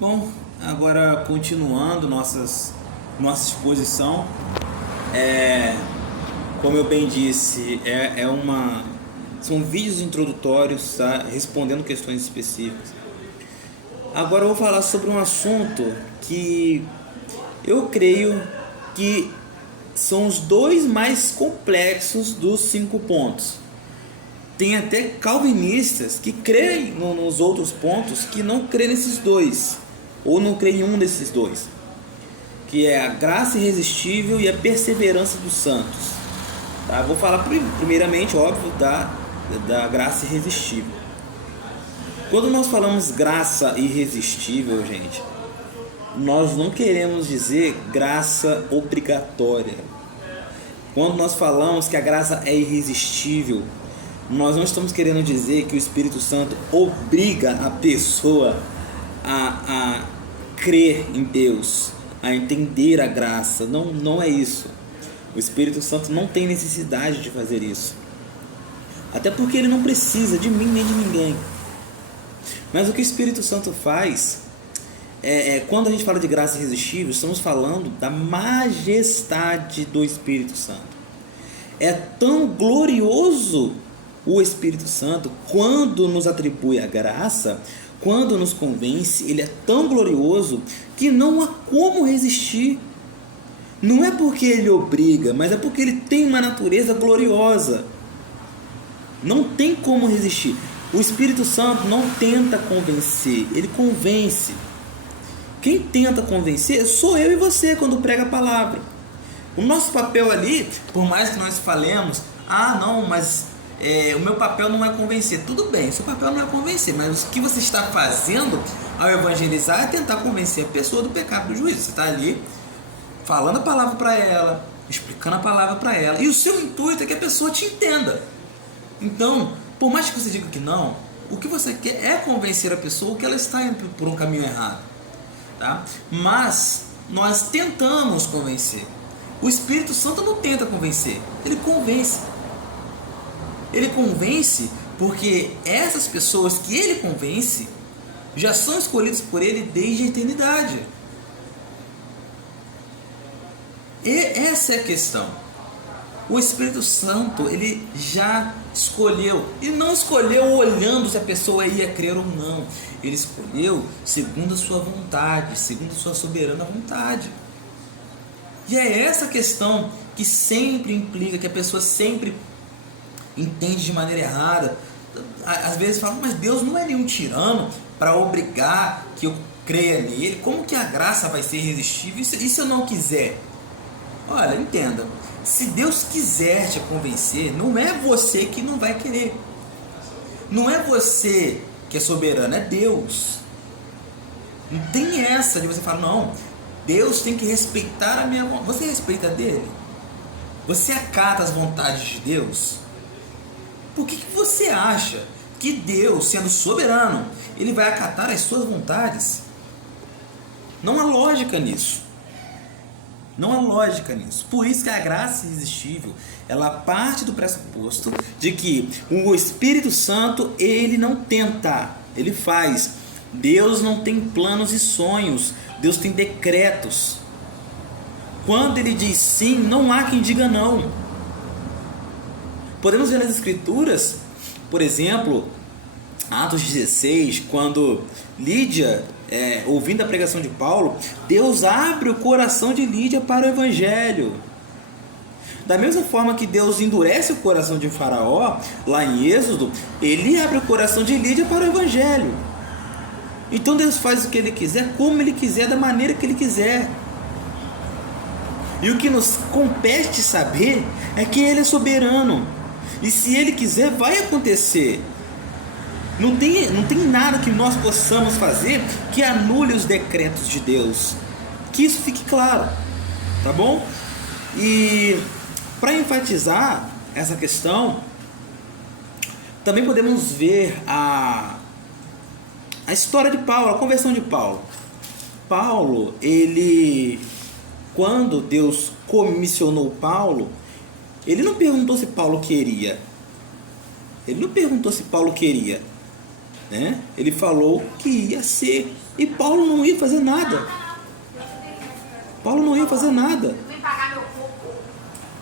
Bom, agora continuando nossa exposição, como eu bem disse, são vídeos introdutórios, tá? Respondendo questões específicas. Agora eu vou falar sobre um assunto que eu creio que são os dois mais complexos dos 5 pontos. Tem até calvinistas que creem nos outros pontos que não creem nesses dois, ou não creem em um desses dois, que é a graça irresistível e a perseverança dos santos. Tá? Vou falar primeiramente, óbvio, da graça irresistível. Quando nós falamos graça irresistível, gente, nós não queremos dizer graça obrigatória. Quando nós falamos que a graça é irresistível, nós não estamos querendo dizer que o Espírito Santo obriga a pessoa a crer em Deus, a entender a graça. Não é isso. O Espírito Santo não tem necessidade de fazer isso. Até porque ele não precisa de mim nem de ninguém. Mas o que o Espírito Santo faz quando a gente fala de graça irresistível, estamos falando da majestade do Espírito Santo. É tão glorioso o Espírito Santo, quando nos atribui a graça, quando nos convence, ele é tão glorioso que não há como resistir. Não é porque ele obriga, mas é porque ele tem uma natureza gloriosa. Não tem como resistir. O Espírito Santo não tenta convencer, ele convence. Quem tenta convencer sou eu e você quando prega a palavra. O nosso papel ali, por mais que nós falemos, o meu papel não é convencer. Tudo bem, seu papel não é convencer, mas o que você está fazendo ao evangelizar é tentar convencer a pessoa do pecado do juízo. Você está ali falando a palavra para ela, explicando a palavra para ela, e o seu intuito é que a pessoa te entenda. Então, por mais que você diga que não, o que você quer é convencer a pessoa que ela está indo por um caminho errado, tá? Mas nós tentamos convencer. O Espírito Santo não tenta convencer, ele convence. Ele convence porque essas pessoas que ele convence já são escolhidas por ele desde a eternidade. E essa é a questão. O Espírito Santo, ele já escolheu. E não escolheu olhando se a pessoa ia crer ou não. Ele escolheu segundo a sua vontade, segundo a sua soberana vontade. E é essa questão que sempre implica, que a pessoa sempre entende de maneira errada. Às vezes fala, mas Deus não é nenhum tirano para obrigar que eu creia nele. Como que a graça vai ser irresistível? E se eu não quiser? Olha, entenda. Se Deus quiser te convencer, não é você que não vai querer. Não é você que é soberano, é Deus. Não tem essa de você falar, não, Deus tem que respeitar a minha vontade. Você respeita a dele? Você acata as vontades de Deus? Por que você acha que Deus, sendo soberano, ele vai acatar as suas vontades? Não há lógica nisso. Não há lógica nisso. Por isso que a graça irresistível, ela parte do pressuposto de que o Espírito Santo, ele não tenta, ele faz. Deus não tem planos e sonhos, Deus tem decretos. Quando ele diz sim, não há quem diga não. Podemos ver nas Escrituras, por exemplo, Atos 16, quando Lídia, ouvindo a pregação de Paulo, Deus abre o coração de Lídia para o Evangelho. Da mesma forma que Deus endurece o coração de Faraó, lá em Êxodo, ele abre o coração de Lídia para o Evangelho. Então Deus faz o que ele quiser, como ele quiser, da maneira que ele quiser. E o que nos compete saber é que ele é soberano. E se ele quiser, vai acontecer. Não tem nada que nós possamos fazer que anule os decretos de Deus. Que isso fique claro, tá bom? E para enfatizar essa questão, também podemos ver a história de Paulo, a conversão de Paulo. Paulo, quando Deus comissionou Paulo, ele não perguntou se Paulo queria. né? Ele falou que ia ser, e Paulo não ia fazer nada. Paulo não ia fazer nada.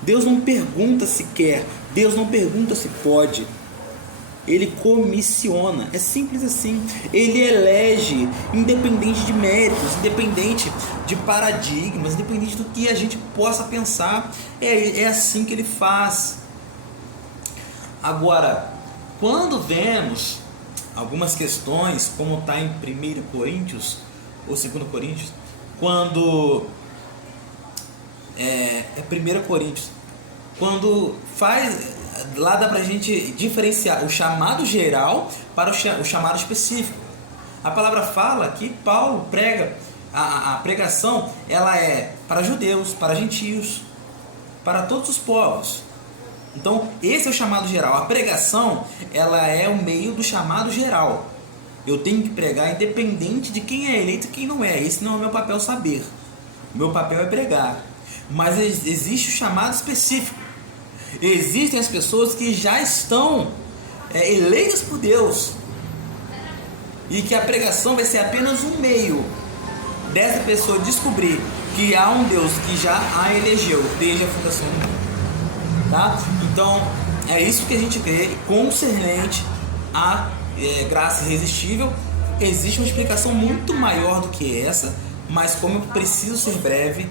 Deus não pergunta se quer, Deus não pergunta se pode. Ele comissiona, é simples assim. Ele elege, independente de méritos, independente de paradigmas, independente do que a gente possa pensar. É assim que ele faz. Agora, quando vemos algumas questões, como está em 1 Coríntios ou 2 Coríntios, quando é 1 Coríntios, quando faz, lá dá pra gente diferenciar o chamado geral para o chamado específico. A palavra fala que Paulo prega, a pregação, ela é para judeus, para gentios, para todos os povos. Então esse é o chamado geral. A pregação, ela é o meio do chamado geral. Eu tenho que pregar independente de quem é eleito e quem não é. Esse não é o meu papel saber. O meu papel é pregar. Mas existe o chamado específico. Existem as pessoas que já estão eleitas por Deus, e que a pregação vai ser apenas um meio dessa pessoa descobrir que há um Deus que já a elegeu desde a fundação do mundo, tá? Então é isso que a gente crê concernente à graça irresistível. Existe uma explicação muito maior do que essa, mas como eu preciso ser breve,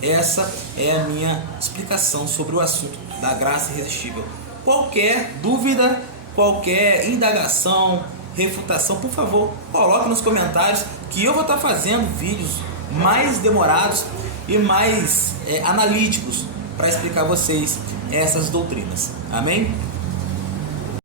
essa é a minha explicação sobre o assunto da graça irresistível. Qualquer dúvida, qualquer indagação, refutação, por favor, coloque nos comentários, que eu vou estar fazendo vídeos mais demorados e mais analíticos para explicar a vocês essas doutrinas. Amém?